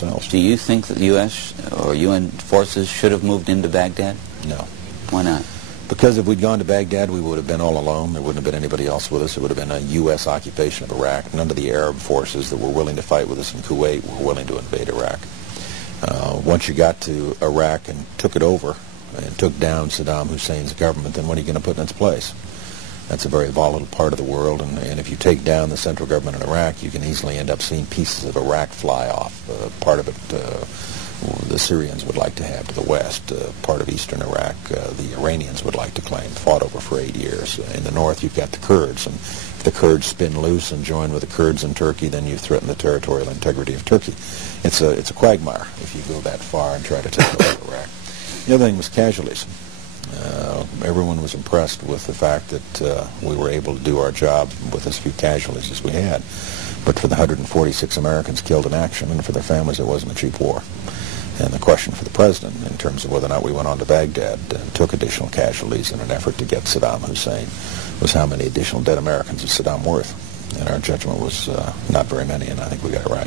themselves. Do you think that the U.S. or UN forces should have moved into Baghdad? No. Why not? Because if we'd gone to Baghdad, we would have been all alone. There wouldn't have been anybody else with us. It would have been a U.S. occupation of Iraq. None of the Arab forces that were willing to fight with us in Kuwait were willing to invade Iraq. Once you got to Iraq and took it over and took down Saddam Hussein's government, then what are you going to put in its place? That's a very volatile part of the world, and if you take down the central government in Iraq, you can easily end up seeing pieces of Iraq fly off. Part of it the Syrians would like to have to the west. Part of eastern Iraq the Iranians would like to claim, fought over for 8 years. In the north you've got the Kurds, and if the Kurds spin loose and join with the Kurds in Turkey, then you threaten the territorial integrity of Turkey. It's a quagmire if you go that far and try to take over Iraq. The other thing was casualties. Everyone was impressed with the fact that we were able to do our job with as few casualties as we had. But for the 146 Americans killed in action and for their families, it wasn't a cheap war. And the question for the president, in terms of whether or not we went on to Baghdad and took additional casualties in an effort to get Saddam Hussein, was how many additional dead Americans is Saddam worth? And our judgment was not very many, and I think we got it right.